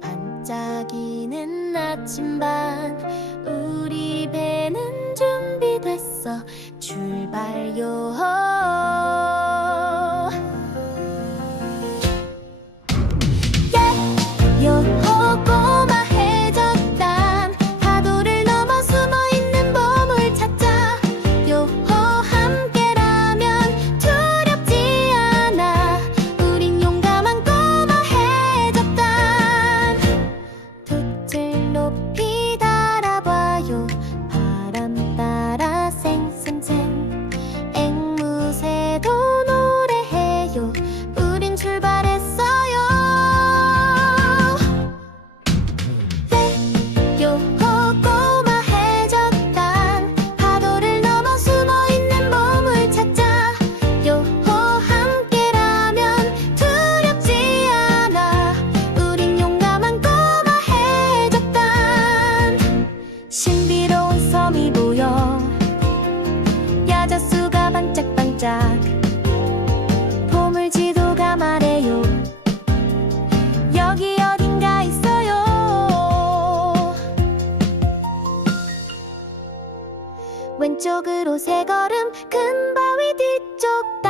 반짝이는 아침반 왼쪽으로 세 걸음 큰 바위 뒤쪽